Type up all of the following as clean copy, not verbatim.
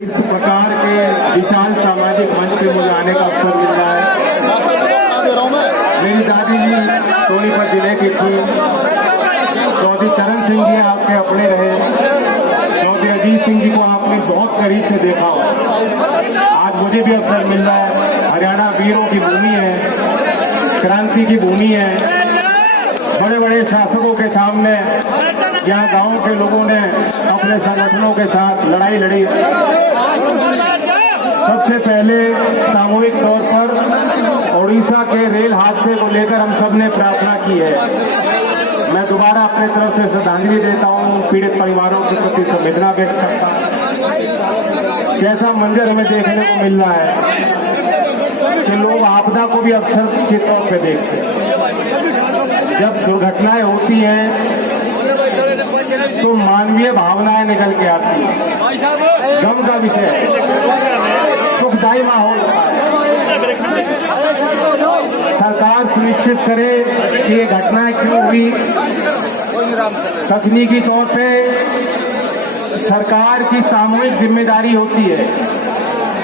इस प्रकार के विशाल सामाजिक मंच पे मुझे आने का अवसर मिल रहा है। मेरी दादी जी सोनीपत जिले की थी। चौधरी चरण सिंह जी आपके अपने रहे। चौधरी अजीत सिंह जी को आपने बहुत करीब से देखा हो। आज मुझे भी अवसर मिल रहा है। हरियाणा वीरों की भूमि है, क्रांति की भूमि है। बड़े बड़े शासकों के सामने यहाँ गांव के लोगों ने अपने संगठनों के साथ लड़ाई लड़ी। सबसे पहले सामूहिक तौर पर ओडिशा के रेल हादसे को लेकर हम सब ने प्रार्थना की है। मैं दोबारा अपने तरफ से श्रद्धांजलि देता हूँ, पीड़ित परिवारों के प्रति संवेदना व्यक्त करता हूँ। कैसा मंजर हमें देखने को मिल रहा है कि लोग आपदा को भी अवसर के तौर पर देखते हैं। जब दुर्घटनाएं होती हैं तो मानवीय भावनाएं निकल के आती हैं। गम का विषय है, दुखदायी माहौल होता है। सरकार सुनिश्चित करे कि ये घटनाएं क्यों हुई। तकनीकी तौर पे सरकार की सामूहिक जिम्मेदारी होती है,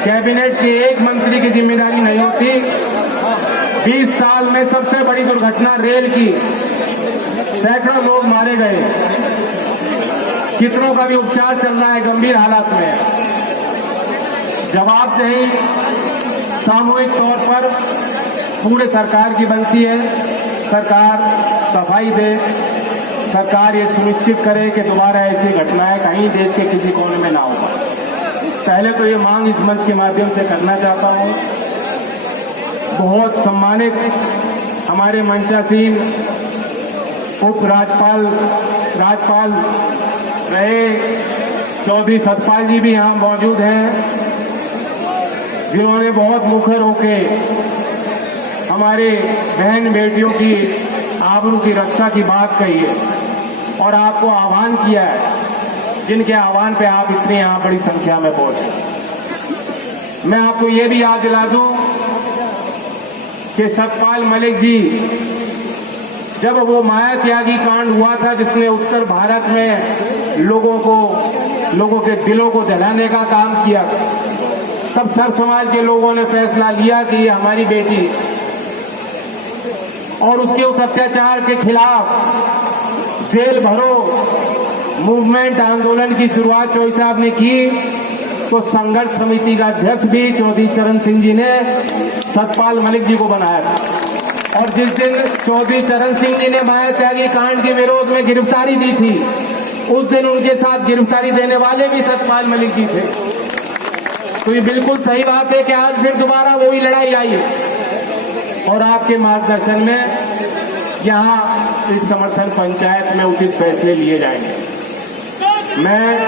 कैबिनेट के एक मंत्री की जिम्मेदारी नहीं होती। 20 साल में सबसे बड़ी दुर्घटना रेल की, सैकड़ों लोग मारे गए, कितनों का भी उपचार चल रहा है गंभीर हालात में। जवाबदेही सामूहिक तौर पर पूरे सरकार की बनती है। सरकार सफाई दे, सरकार ये सुनिश्चित करे कि दोबारा ऐसी घटनाएं कहीं देश के किसी कोने में ना हो। पहले तो ये मांग इस मंच के माध्यम से करना चाहता हूं। बहुत सम्मानित हमारे मंचासीन उप राज्यपाल रहे चौधरी सतपाल जी भी यहाँ मौजूद हैं, जिन्होंने बहुत मुखर होके हमारे बहन बेटियों की आबरू की रक्षा की बात कही है और आपको आह्वान किया है, जिनके आह्वान पे आप इतनी यहाँ बड़ी संख्या में पहुंचे। मैं आपको ये भी याद दिला दूं कि सतपाल मलिक जी, जब वो माया त्यागी कांड हुआ था जिसने उत्तर भारत में लोगों के दिलों को जलाने का काम किया, तब सब समाज के लोगों ने फैसला लिया कि ये हमारी बेटी, और उसके उस अत्याचार के खिलाफ जेल भरो मूवमेंट आंदोलन की शुरुआत चौधरी साहब ने की। तो संघर्ष समिति का अध्यक्ष भी चौधरी चरण सिंह जी ने सतपाल मलिक जी को बनाया था। और जिस दिन चौधरी चरण सिंह जी ने माया त्यागी कांड के विरोध में गिरफ्तारी दी थी, उस दिन उनके साथ गिरफ्तारी देने वाले भी सतपाल मलिक जी थे। तो ये बिल्कुल सही बात है कि आज फिर दोबारा वही लड़ाई आई है और आपके मार्गदर्शन में यहाँ इस समर्थन पंचायत में उचित फैसले लिए जाएंगे। मैं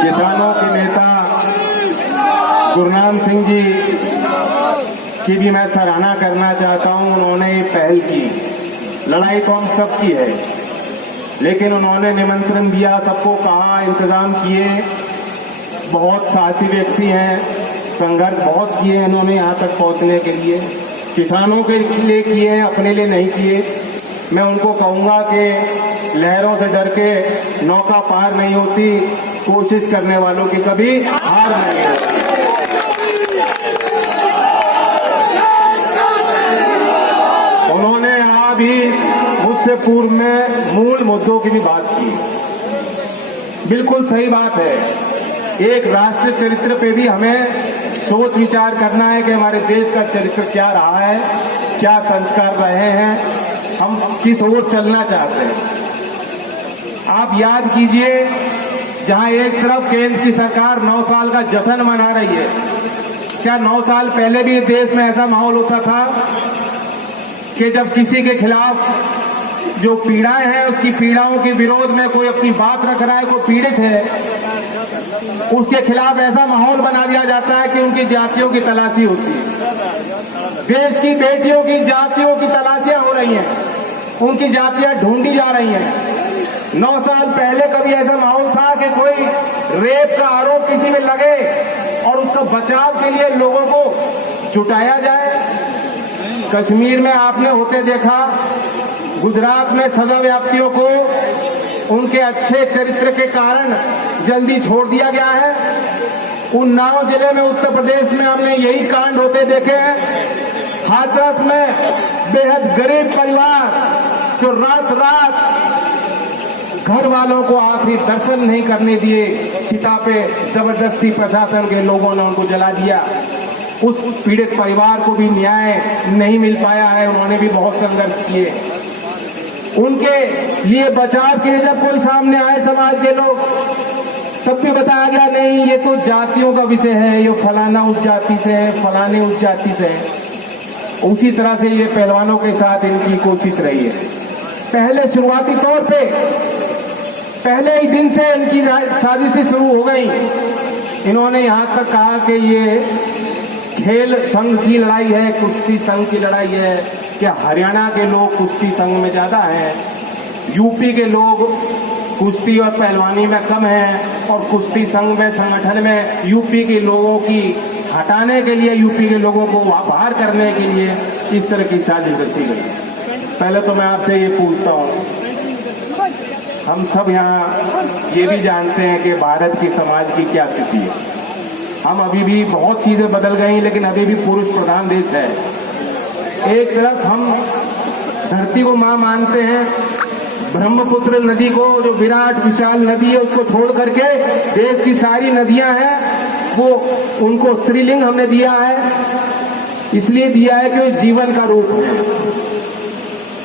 किसानों के नेता गुरनाम सिंह जी की भी मैं सराहना करना चाहता हूं। उन्होंने ये पहल की। लड़ाई तो हम सब की है, लेकिन उन्होंने निमंत्रण दिया, सबको कहा, इंतजाम किए। बहुत साहसी व्यक्ति हैं, संघर्ष बहुत किए इन्होंने यहाँ तक पहुँचने के लिए। किसानों के लिए किए, अपने लिए नहीं किए। मैं उनको कहूँगा कि लहरों से डर के नौका पार नहीं होती, कोशिश करने वालों की कभी हार नहीं होती। उन्होंने यहाँ भी मुझसे पूर्व में मूल मुद्दों की भी बात की। बिल्कुल सही बात है। एक राष्ट्र चरित्र पे भी हमें सोच विचार करना है कि हमारे देश का चरित्र क्या रहा है, क्या संस्कार रहे हैं, हम किस ओर चलना चाहते हैं। आप याद कीजिए, जहां एक तरफ केंद्र की सरकार 9 साल का जश्न मना रही है, क्या 9 साल पहले भी देश में ऐसा माहौल होता था कि जब किसी के खिलाफ जो पीड़ाएं हैं, उसकी पीड़ाओं के विरोध में कोई अपनी बात रख रहा है, कोई पीड़ित है, उसके खिलाफ ऐसा माहौल बना दिया जाता है कि उनकी जातियों की तलाशी होती है। देश की बेटियों की जातियों की तलाशियां हो रही हैं, उनकी जातियां ढूंढी जा रही हैं। 9 साल पहले कभी ऐसा माहौल था कि कोई रेप का आरोप किसी में लगे और उसका बचाव के लिए लोगों को जुटाया जाए। कश्मीर में आपने होते देखा गुजरात में सजा व्याप्तियों को उनके अच्छे चरित्र के कारण जल्दी छोड़ दिया गया है। उन्नाव जिले में उत्तर प्रदेश में हमने यही कांड होते देखे हैं। हाथरस में बेहद गरीब परिवार जो रात रात घर वालों को आखिरी दर्शन नहीं करने दिए, चिता पे जबरदस्ती प्रशासन के लोगों ने उनको जला दिया। उस पीड़ित परिवार को भी न्याय नहीं मिल पाया है, उन्होंने भी बहुत संघर्ष किए। उनके लिए बचाव के लिए जब कोई सामने आए समाज के लोग, तब भी बताया गया नहीं ये तो जातियों का विषय है, ये फलाना उस जाति से है, फलाने उस जाति से है। उसी तरह से ये पहलवानों के साथ इनकी कोशिश रही है। पहले शुरुआती तौर पे पहले ही दिन से इनकी साजिशें शुरू हो गई। इन्होंने यहां तक कहा कि ये खेल संघ की लड़ाई है, कुश्ती संघ की लड़ाई है, कि हरियाणा के लोग कुश्ती संघ में ज्यादा हैं, यूपी के लोग कुश्ती और पहलवानी में कम हैं, और कुश्ती संघ में संगठन में यूपी के लोगों की हटाने के लिए, यूपी के लोगों को बाहर करने के लिए इस तरह की साजिश रची गई। पहले तो मैं आपसे ये पूछता हूँ, हम सब यहाँ ये भी जानते हैं कि भारत की समाज की क्या स्थिति है। हम अभी भी बहुत चीजें बदल गई, लेकिन अभी भी पुरुष प्रधान देश है। एक तरफ हम धरती को मां मानते हैं, ब्रह्मपुत्र नदी को जो विराट विशाल नदी है उसको छोड़ करके देश की सारी नदियां हैं वो उनको स्त्रीलिंग हमने दिया है। इसलिए दिया है कि जीवन का रूप है।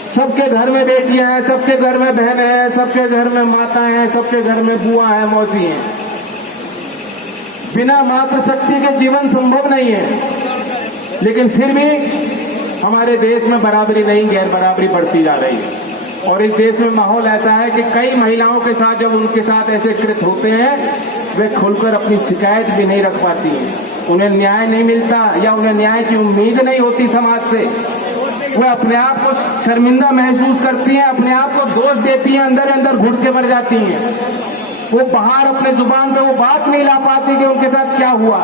सबके घर में बेटियां हैं, सबके घर में बहनें हैं, सबके घर में माताएं हैं, सबके घर में बुआ हैं, मौसी हैं। बिना मातृशक्ति के जीवन संभव नहीं है। लेकिन फिर भी हमारे देश में बराबरी नहीं, गैर बराबरी बढ़ती जा रही है। और इस देश में माहौल ऐसा है कि कई महिलाओं के साथ जब उनके साथ ऐसे कृत्य होते हैं, वे खुलकर अपनी शिकायत भी नहीं रख पाती हैं। उन्हें न्याय नहीं मिलता या उन्हें न्याय की उम्मीद नहीं होती समाज से। वो अपने आप को शर्मिंदा महसूस करती हैं, अपने आप को दोष देती हैं, अंदर अंदर घुट के मर जाती हैं। वो बाहर अपने जुबान पे वो बात नहीं ला पाती कि उनके साथ क्या हुआ।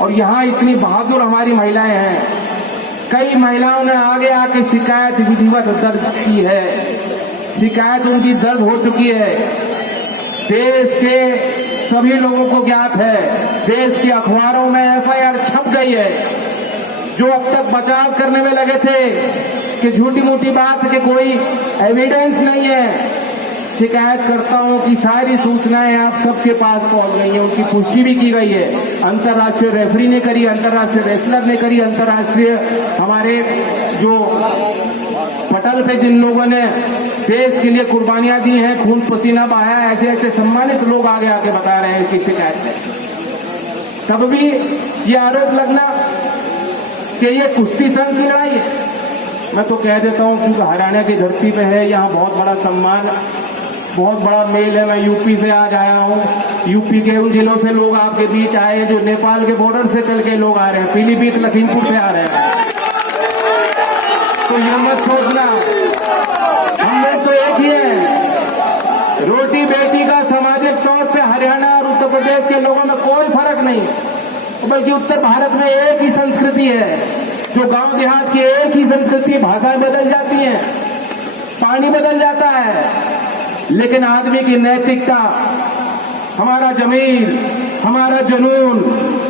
और यहाँ इतनी बहादुर हमारी महिलाएं हैं, कई महिलाओं ने आगे आके शिकायत विधिवत दर्ज की है, शिकायत उनकी दर्ज हो चुकी है। देश के सभी लोगों को ज्ञात है, देश के अखबारों में एफआईआर छप गई है। जो अब तक बचाव करने में लगे थे कि झूठी मूठी बात के कोई एविडेंस नहीं है, शिकायतकर्ताओं की सारी सूचनाएं आप सबके पास पहुंच गई हैं, उनकी पुष्टि भी की गई है। अंतर्राष्ट्रीय रेफरी ने करी, अंतर्राष्ट्रीय रेसलर ने करी, अंतर्राष्ट्रीय हमारे जो पटल पे जिन लोगों ने देश के लिए कुर्बानियां दी हैं, खून पसीना बहाया, ऐसे ऐसे सम्मानित लोग आगे आके बता रहे हैं कि शिकायत है। तब भी ये आरोप लगना कि ये कुश्ती संघ की लड़ाई है, मैं तो कह देता हूं क्योंकि हरियाणा की धरती पे है, यहाँ बहुत बड़ा सम्मान, बहुत बड़ा मेल है। मैं यूपी से आज आया हूँ, यूपी के उन जिलों से लोग आपके बीच आए जो नेपाल के बॉर्डर से चल के लोग आ रहे हैं, पीलीभीत लखीमपुर से आ रहे हैं। तो ये मत सोचना हम लोग तो एक ही है। रोटी बेटी का सामाजिक तौर पे हरियाणा और उत्तर प्रदेश के लोगों में कोई फर्क नहीं, बल्कि उत्तर भारत में एक ही संस्कृति है। जो गांव देहात की एक ही संस्कृति, भाषाएं बदल जाती हैं, पानी बदल जाता है, लेकिन आदमी की नैतिकता, हमारा जमीर, हमारा जुनून,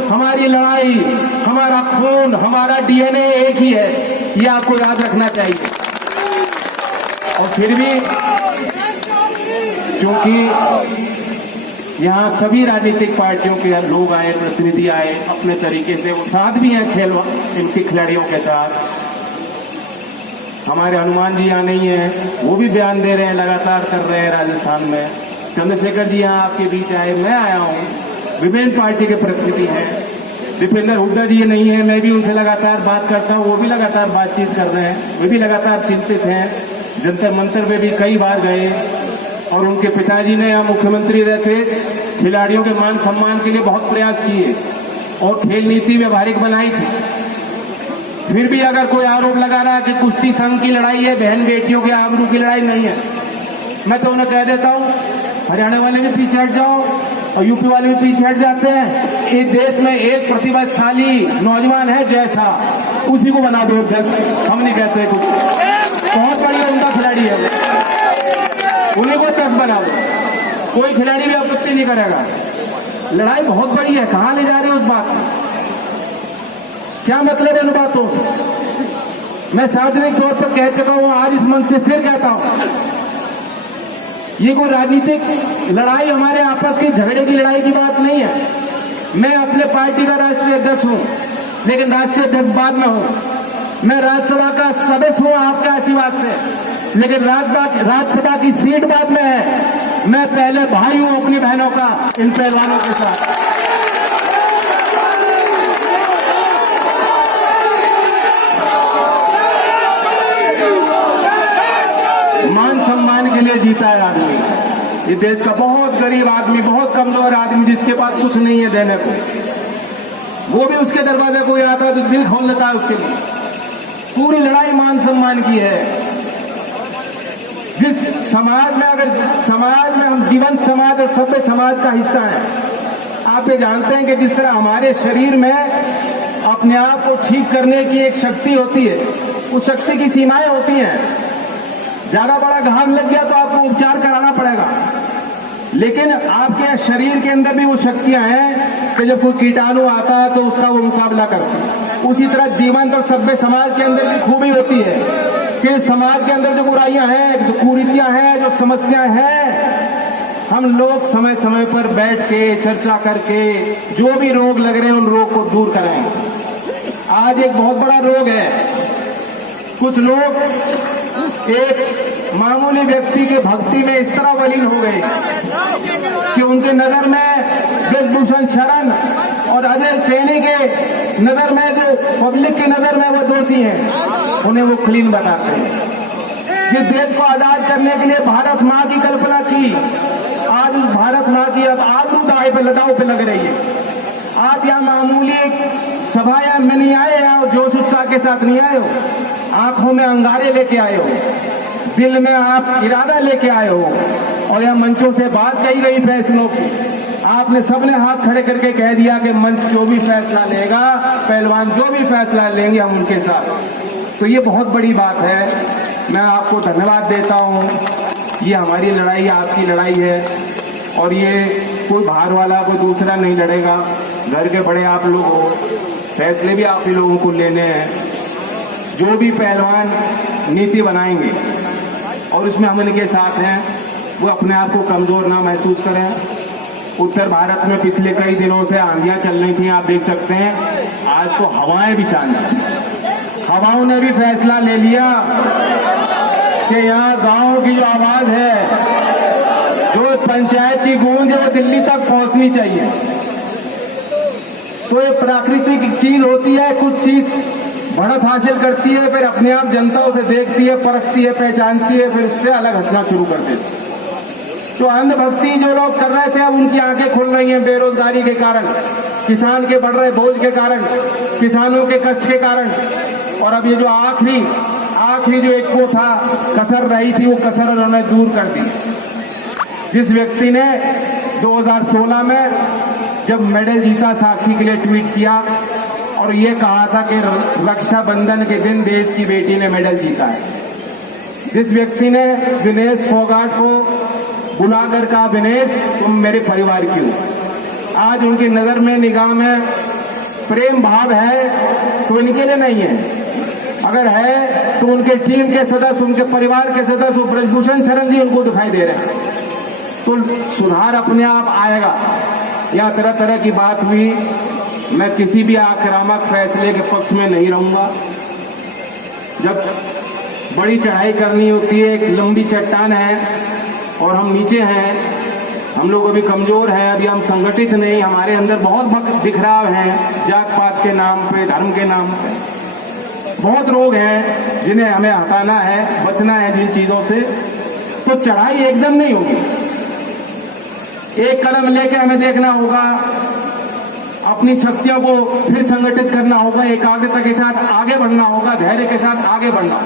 हमारी लड़ाई, हमारा खून, हमारा डीएनए एक ही है, ये आपको याद रखना चाहिए। और फिर भी क्योंकि यहाँ सभी राजनीतिक पार्टियों के लोग आए, प्रतिनिधि आए, अपने तरीके से वो साथ भी हैं खेल इनकी खिलाड़ियों के साथ। हमारे हनुमान जी यहाँ नहीं है, वो भी बयान दे रहे हैं, लगातार कर रहे हैं राजस्थान में। चंद्रशेखर जी यहाँ आपके बीच आए, मैं आया हूँ, विभिन्न पार्टी के प्रतिनिधि हैं। दीपेंद्र हुड्डा जी नहीं है, मैं भी उनसे लगातार बात करता हूँ, वो भी लगातार बातचीत कर रहे हैं, वे भी लगातार चिंतित हैं। जंतर मंतर में भी कई बार गए और उनके पिताजी ने यहाँ मुख्यमंत्री रहते खिलाड़ियों के मान सम्मान के लिए बहुत प्रयास किए और खेल नीति व्यवहारिक बनाई थी। फिर भी अगर कोई आरोप लगा रहा है कि कुश्ती संघ की लड़ाई है, बहन बेटियों के आबरू की लड़ाई नहीं है, मैं तो उन्हें कह देता हूँ हरियाणा वाले भी पीछे हट जाओ और यूपी वाले भी पीछे हट जाते हैं। इस देश में एक प्रतिभाशाली नौजवान है जैसा, उसी को बना दो अध्यक्ष, हम नहीं कहते कुछ। बहुत बढ़िया उनका खिलाड़ी है, उन्हीं को 10 बना दो, कोई खिलाड़ी भी आपत्ति नहीं करेगा। लड़ाई बहुत बड़ी है, कहां ले जा रहे हो उस बात में? क्या मतलब है उन बातों से? मैं सार्वजनिक तौर पर कह चुका हूं, आज इस मंच से फिर कहता हूं, ये कोई राजनीतिक लड़ाई, हमारे आपस के झगड़े की लड़ाई की बात नहीं है। मैं अपने पार्टी का राष्ट्रीय अध्यक्ष हूं, लेकिन राष्ट्रीय अध्यक्ष बाद में हूं। मैं राज्यसभा का सदस्य हूं आपके आशीर्वाद से, लेकिन राज्यसभा की सीट बाद में है। मैं पहले भाई हूं अपनी बहनों का, इन पहलवानों के साथ। मान सम्मान के लिए जीता है आदमी, ये देश का बहुत गरीब आदमी, बहुत कमजोर आदमी, जिसके पास कुछ नहीं है देने को, वो भी उसके दरवाजे को आता है तो दिल खोल लेता है उसके लिए। पूरी लड़ाई मान सम्मान की है। जिस समाज में, अगर समाज में हम जीवंत समाज और सभ्य समाज का हिस्सा है, आप ये जानते हैं कि जिस तरह हमारे शरीर में अपने आप को ठीक करने की एक शक्ति होती है, उस शक्ति की सीमाएं होती हैं। ज्यादा बड़ा घाव लग गया तो आपको उपचार कराना पड़ेगा, लेकिन आपके शरीर के अंदर भी वो शक्तियां हैं कि जब कोई कीटाणु आता है तो उसका वो मुकाबला करते हैं। उसी तरह जीवंत और सभ्य समाज के अंदर भी खूबी होती है कि समाज के अंदर जो बुराइयां हैं, जो कुरीतियां हैं, जो समस्याएं हैं, हम लोग समय समय पर बैठ के चर्चा करके जो भी रोग लग रहे हैं उन रोग को दूर कराएं। आज एक बहुत बड़ा रोग है, कुछ लोग एक मामूली व्यक्ति के भक्ति में इस तरह वलीन हो गए कि उनके नजर में ब्रजभूषण शरण और अजय टेनी के नजर में, जो पब्लिक की नजर में वो दोषी हैं, उन्हें वो क्लीन बताते हैं। जिस देश को आजाद करने के लिए भारत माँ की कल्पना की, आज उस भारत माँ की अब आबरू दाव पे लग रही है। आप यहाँ मामूली सभाया में नहीं आए और जोश उत्साह के साथ नहीं आए हो, आंखों में अंगारे लेके आए हो, दिल में आप इरादा लेके आए हो, और यह मंचों से बात कही गई फैसलों की, आपने सबने हाथ खड़े करके कह दिया कि मंच जो भी फैसला लेगा, पहलवान जो भी फैसला लेंगे हम उनके साथ। तो ये बहुत बड़ी बात है, मैं आपको धन्यवाद देता हूँ। ये हमारी लड़ाई, आपकी लड़ाई है, और ये कोई बाहर वाला कोई दूसरा नहीं लड़ेगा। घर के बड़े आप लोग हो, फैसले भी आप ही लोगों को लेने हैं। जो भी पहलवान नीति बनाएंगे और इसमें हम इनके साथ हैं, वो अपने आप को कमजोर ना महसूस करें। उत्तर भारत में पिछले कई दिनों से आंधियां चल रही थी, आप देख सकते हैं, आज तो हवाएं भी चांदी। हवाओं ने भी फैसला ले लिया कि यहाँ गांव की जो आवाज है, जो पंचायत की गूंज है, वो दिल्ली तक पहुंचनी चाहिए। तो ये प्राकृतिक चीज होती है, कुछ चीज बढ़त हासिल करती है, फिर अपने आप जनता उसे देखती है, परखती है, पहचानती है, फिर उससे अलग हटना शुरू कर देती है। तो अंधभक्ति जो लोग कर रहे थे, अब उनकी आंखें खुल रही हैं बेरोजगारी के कारण, किसान के बढ़ रहे बोझ के कारण, किसानों के कष्ट के कारण। और अब ये जो आखिरी जो एक वो था, कसर रही थी, वो कसर उन्होंने दूर कर दी। जिस व्यक्ति ने 2016 में जब मेडल जीता, साक्षी के लिए ट्वीट किया और ये कहा था कि रक्षाबंधन के दिन देश की बेटी ने मेडल जीता है। जिस व्यक्ति ने विनेश फोगाट को बुलाकर कहा, विनेश तुम मेरे परिवार की हो, आज उनकी नजर में, निगाह में प्रेम भाव है तो इनके लिए नहीं है, अगर है तो उनके टीम के सदस्य, उनके परिवार के सदस्य, ब्रजभूषण शरण जी उनको दिखाई दे रहे हैं। तो सुधार अपने आप आएगा। यहाँ तरह तरह की बात हुई, मैं किसी भी आक्रामक फैसले के पक्ष में नहीं रहूंगा। जब बड़ी चढ़ाई करनी होती है, एक लंबी चट्टान है और हम नीचे हैं, हम लोग अभी कमजोर हैं, अभी हम संगठित नहीं, हमारे अंदर बहुत बिखराव है, जात पात के नाम पे, धर्म के नाम पे, बहुत रोग हैं जिन्हें हमें हटाना है, बचना है जिन चीजों से। तो चढ़ाई एकदम नहीं होगी, एक कदम लेके हमें देखना होगा, अपनी शक्तियों को फिर संगठित करना होगा, एकाग्रता के साथ आगे बढ़ना होगा, धैर्य के साथ आगे बढ़ना।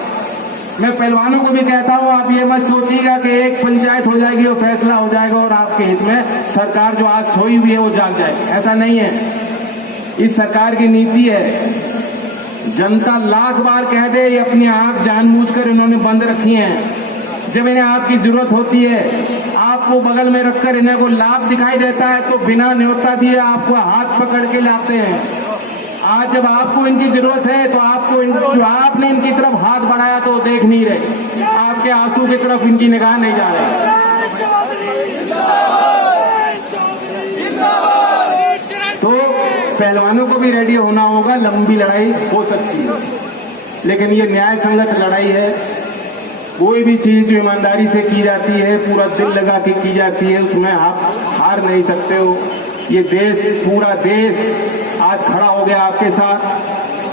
मैं पहलवानों को भी कहता हूं, आप ये मत सोचिएगा कि एक पंचायत हो जाएगी और फैसला हो जाएगा और आपके हित में सरकार जो आज सोई हुई है वो जाग जाएगी, ऐसा नहीं है। इस सरकार की नीति है जनता लाख बार कह दे, ये अपनी आंख जानबूझकर इन्होंने बंद रखी हैं। जब इन्हें आपकी जरूरत होती है, आपको बगल में रखकर इन्हें को लाभ दिखाई देता है तो बिना न्योता दिए आपको हाथ पकड़ के लाते हैं। आज जब आपको इनकी जरूरत है तो जो आपने इनकी तरफ हाथ बढ़ाया तो देख नहीं रहे, आपके आंसू की तरफ इनकी निगाह नहीं जा रही। तो पहलवानों को भी रेडी होना होगा, लंबी लड़ाई हो सकती है, लेकिन ये न्याय संगत लड़ाई है। कोई भी चीज जो ईमानदारी से की जाती है, पूरा दिल लगा के की जाती है, उसमें आप हार नहीं सकते हो। ये देश, पूरा देश आज खड़ा हो गया आपके साथ।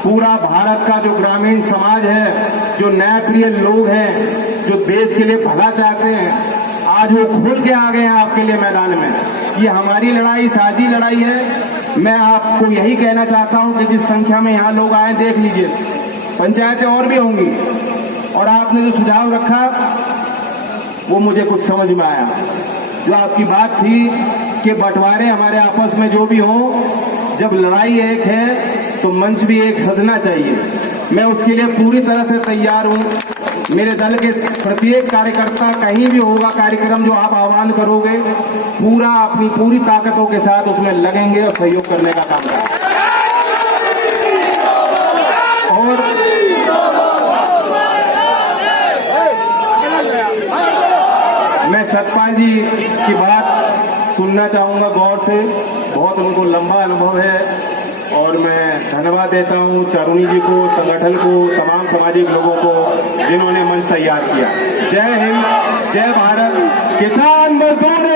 पूरा भारत का जो ग्रामीण समाज है, जो न्यायप्रिय लोग हैं, जो देश के लिए भला चाहते हैं, आज वो खुल के आ गए हैं आपके लिए मैदान में। ये हमारी लड़ाई साझी लड़ाई है। मैं आपको यही कहना चाहता हूं कि जिस संख्या में यहाँ लोग आए, देख लीजिए, पंचायतें और भी होंगी, और आपने जो सुझाव रखा वो मुझे कुछ समझ में आया। जो आपकी बात थी कि बंटवारे हमारे आपस में जो भी हो, जब लड़ाई एक है तो मंच भी एक सजना चाहिए। मैं उसके लिए पूरी तरह से तैयार हूं। मेरे दल के प्रत्येक कार्यकर्ता, कहीं भी होगा कार्यक्रम जो आप आह्वान करोगे, अपनी पूरी ताकतों के साथ उसमें लगेंगे और सहयोग करने का काम करेंगे। और मैं सतपाल जी की बात सुनना चाहूंगा गौर से। बहुत उनको लंबा अनुभव है और मैं धन्यवाद देता हूं चारुणी जी को, संगठन को, तमाम सामाजिक लोगों को जिन्होंने मंच तैयार किया। जय हिंद, जय भारत, किसान मजदूर